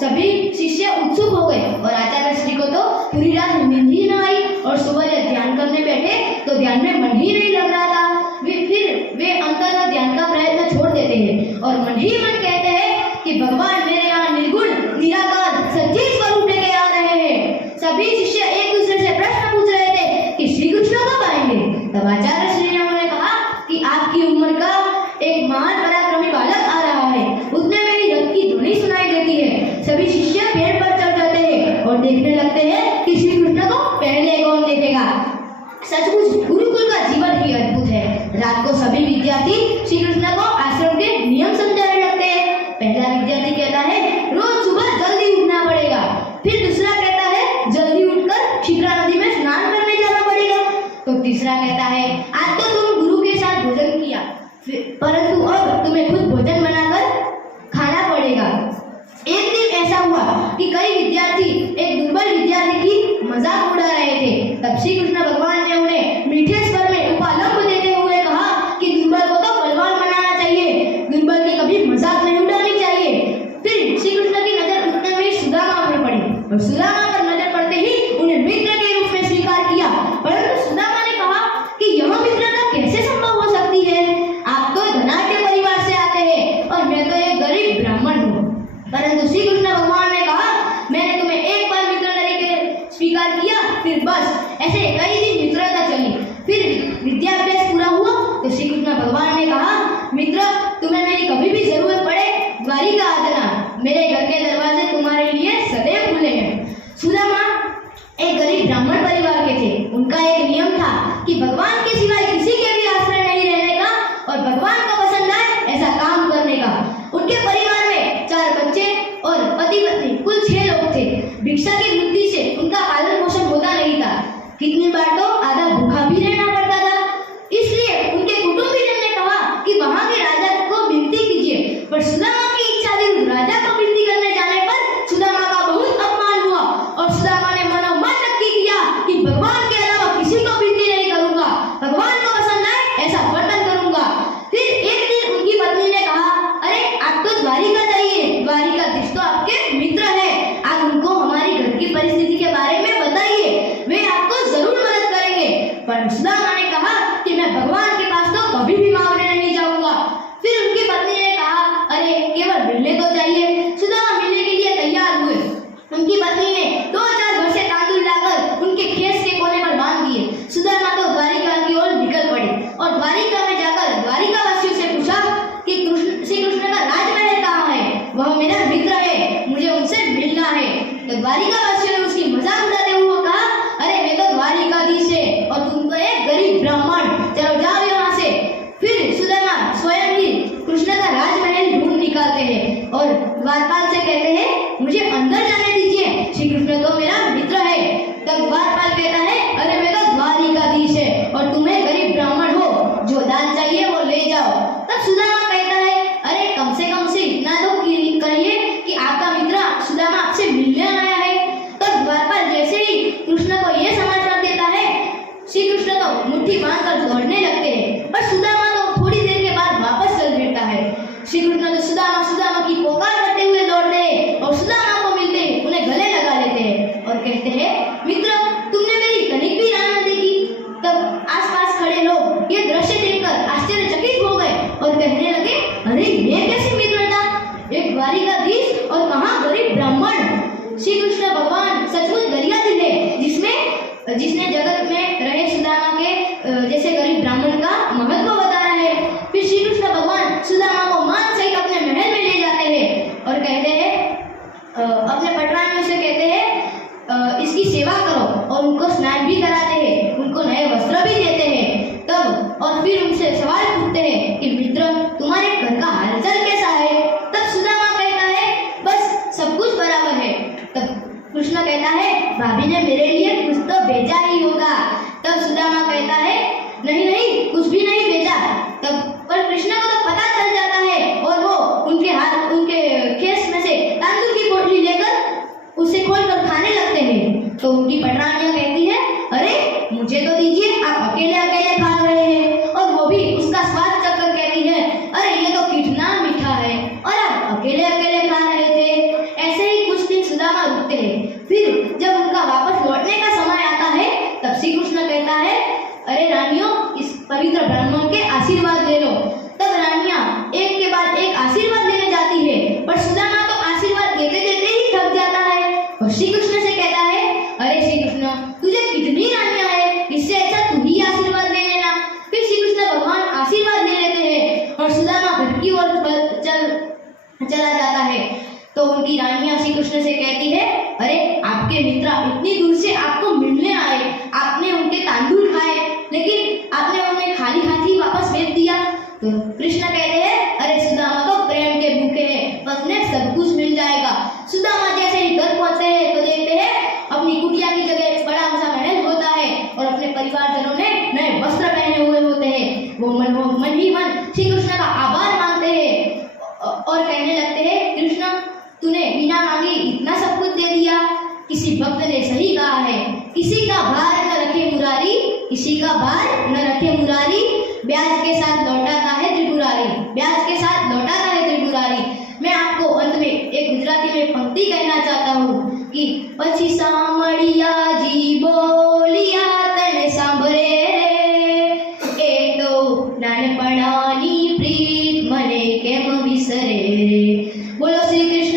सभी शिष्य उत्सुक हो गए और आचार्य श्री को तो पूरी रात नींद ही न आई और सुबह जब ध्यान करने बैठे तो ध्यान में मन ही नहीं लग रहा था। वे अंततः ध्यान का प्रयत्न छोड़ देते हैं और मन ही मन कहते हैं कि भगवान मेरे यहाँ निर्गुण निराकार सच्चे स्वरूप लेके आ रहे हैं। सभी शिष्य एक दूसरे से प्रश्न पूछ रहे थे कि श्री कृष्ण कब आएंगे। तब आचार्य श्री ने उन्हें कहा कि आपकी उम्र का एक महान पराक्रमी बालक आ रहा है, उतने मेरी रथ की ध्वनि सुनाई देती है। सभी शिष्य पेड़ पर चढ़ जाते हैं और देखने लगते हैं कि श्री कृष्ण को पहले कौन देखेगा। सचमुच गुरुकुल का जीवन ही अद्भुत है। रात को सभी विद्यार्थी श्री कृष्ण को आश्रम के नियम समझाने लगते हैं। पहला विद्यार्थी कहता है रोज सुबह जल्दी उठना पड़ेगा। फिर दूसरा कहता है जल्दी उठकर क्षिप्रा नदी में स्नान करने जाना पड़ेगा। तो तीसरा कहता है आज तो तुम गुरु के साथ भोजन किया, परंतु अब तुम्हें खुद भोजन बनाकर खाना पड़ेगा। एक दिन ऐसा हुआ कि कई विद्यार्थी एक दुर्बल विद्यार्थी की मजाक उड़ा रहे थे। तब श्री कृष्ण भगवान ने उन्हें मीठे स्वर में उपलम्ब देते हुए कहा कि दुर्बल को तो बलवान बनाना चाहिए, दुर्बल की कभी मजाक नहीं उड़ानी चाहिए। फिर श्री कृष्ण की नजर उतने में सुदामा पर पड़ी और सुदामा पर नजर पड़ते ही उन्हें मित्र के रूप में स्वीकार किया। परंतु सुदामा ने कहा कि यह मित्रता कैसे संभव हो सकती है? आप तो धनाढ्य परिवार से आते हैं और मैं तो एक गरीब ब्राह्मण हूँ। परंतु श्री कृष्ण भगवान ने कहा मैंने तुम्हें एक बार मित्र तरीके स्वीकार किया, फिर बस ऐसे कई दिन मित्रता चली। फिर विद्याभ्यास पूरा हुआ तो श्री कृष्ण भगवान ने कहा मित्र तुम्हें मेरी कभी भी जरूरत पड़े द्वारिका आ जाना, मेरे घर के दरवाजे तुम्हारे लिए सदैव खुले हैं। सुदामा एक गरीब ब्राह्मण परिवार के थे। उनका एक नियम था कि भगवान के सिवाय किसी के भी आश्रय नहीं रहने का और भगवान को पसंद आए ऐसा काम करने का। उनके परिवार में 4 बच्चे और पति पत्नी कुल 6 लोग थे। भिक्षा की वृत्ति से उनका पालन पोषण होता नहीं था। कितनी बार तो आधा भूखा भी रहना पड़ता था। इसलिए उनके कुटुंबीजन ने कहा कि वहां के राजा को विनती कीजिए, पर सुदामा की इच्छा थी। राजा को विनती करने जाने पर सुदामा का बहुत अपमान हुआ और सुदामा ने मनोमन नक्की किया कि भगवान के अलावा किसी को विनती नहीं करूंगा, भगवान को पसंद आए ऐसा वर्तन करूंगा। फिर एक दिन उनकी पत्नी ने कहा अरे आप तो द्वारिका जाइए, द्वारिकाधीश तो आपके मित्र है, आप उनको हमारी घर की परिस्थिति के बारे में बताइए, वे आपको जरूर मदद करेंगे। पर सुदामा ने कहा कि मैं भगवान के पास तो कभी भी मांगने नहीं जाऊंगा। फिर उनकी पत्नी ने कहा अरे केवल मिलने तो चाहिए। सुदामा मिलने के लिए तैयार हुए। उनकी पत्नी ने 2-4 घर से तांदूल लाकर उनके खेत के कोने पर बांध दिए। सुदामा तो द्वारिका की ओर निकल पड़े और द्वारिका में जाकर द्वारिका वासियों से पूछा कि श्री कृष्ण का राजमहल कहाँ है, वह मेरा मित्र है, मुझे उनसे मिलना है। तो द्वारिका वासियों ने उसकी मजाक उड़ाते हुए कहा अरे मैं तो द्वारिकाधीश है और तुम तो एक गरीब ब्राह्मण, चलो जाओ यहाँ से। फिर सुदामा स्वयं ही कृष्ण का राजमहल ढूंढ निकालते हैं और द्वारपाल से कहते हैं मुझे अंदर जाने दीजिए, श्री कृष्ण तो मेरा मित्र है। तब द्वारपाल कहता है अरे मैं तो द्वारिकाधीश है और तुम्हें गरीब ब्राह्मण हो, जो दान चाहिए वो ले जाओ। तब सुदामा कहता है अरे कम से इतना तो करिए कि आपका मित्र सुदामा आपसे मिलने आया है। तब द्वारपाल जैसे ही कृष्ण को यह समाचार देता है, श्री कृष्ण तो मुट्ठी बांधकर दौड़ने लगते हैं और सुदामा तो थोड़ी देर के बाद वापस चल बैठता है। श्री कृष्ण तो सुदामा की पुकार करते हुए दौड़ते हैं और सुदामा को मिलते ही उन्हें गले लगा लेते हैं और कहते हैं मित्र तुमने मेरी तनिक भी राह न देखी। तब आसपास खड़े लोग ये दृश्य देखकर आश्चर्यचकित हो गए और कहने लगे अरे ये कैसी मित्रता, एक द्वारिकाधीश और कहाँ गरीब ब्राह्मण। श्री कृष्ण भगवान सचमुच दरिया दिल है जिसने जगत में रहे सुदामा के जैसे गरीब ब्राह्मण का महत्व बता रहे हैं। फिर श्री कृष्ण भगवान सुदामा को मान सहित अपने महल में ले जाते हैं और कहते हैं अपने पटरानियों से कहते हैं इसकी सेवा करो और उनको स्नान भी कराते हैं, उनको नए वस्त्र भी देते हैं। तब और फिर उनसे सवाल पूछते हैं कि मित्र तुम्हारे घर का हालचाल कैसा है। तब सुदामा कहता है बस सब कुछ बराबर है। तब कृष्ण कहता है भाभी ने मेरे लिए कुछ तो भेजा ही होगा। तब सुदामा कहता है नहीं कुछ भी नहीं भेजा। तब पर कृष्ण को तो पता चल जाता है और वो उनके खेत में से तांदूल की पोटली लेकर उसे खोलकर खाने लगते हैं। तो उनकी पटरानियां कहती है अरे मुझे तो दीजिए, आप अकेले खा रहे हैं। और वो भी उसका स्वाद चखकर कहती है अरे ये तो कितना मीठा है और आप अकेले खा रहे थे। ऐसे ही कुछ तो उनकी रानियां श्री कृष्ण से कहती है, अरे आपके मित्र इतनी दूर से आपको मिलने आए, आपने उनके तांदूल खाए, लेकिन आपने उन्हें खाली हाथ ही वापस भेज दिया। तो कृष्ण कहते हैं, अरे सुदामा तो प्रेम के भूखे हैं, उन्हें सब कुछ मिल जाएगा। सुदामा जैसे ही घर पहुंचते हैं तो देखते हैं अपनी कुटिया की जगह बड़ा सा महल होता है और अपने परिवारजनों ने नए वस्त्र पहने हुए होते हैं। वो मन ही मन श्री कृष्ण का आभार मानते हैं और कहने लगते हैं, कृष्ण तूने बिना मांगे इतना सब कुछ दे दिया। किसी भक्त ने सही कहा है, किसी का भार न रखे मुरारी, किसी का भार न रखे मुरारी, ब्याज के साथ लौटाता है त्रिपुरारी, ब्याज के साथ लौटाता है त्रिपुरारी। मैं आपको अंत में एक गुजराती में पंक्ति कहना चाहता हूँ कि पछी सामड़िया जी बोलिया तने सांभरे रे, ए तो नानपणानी प्रीत मने केम विसरे रे। बोलो श्री कृष्ण।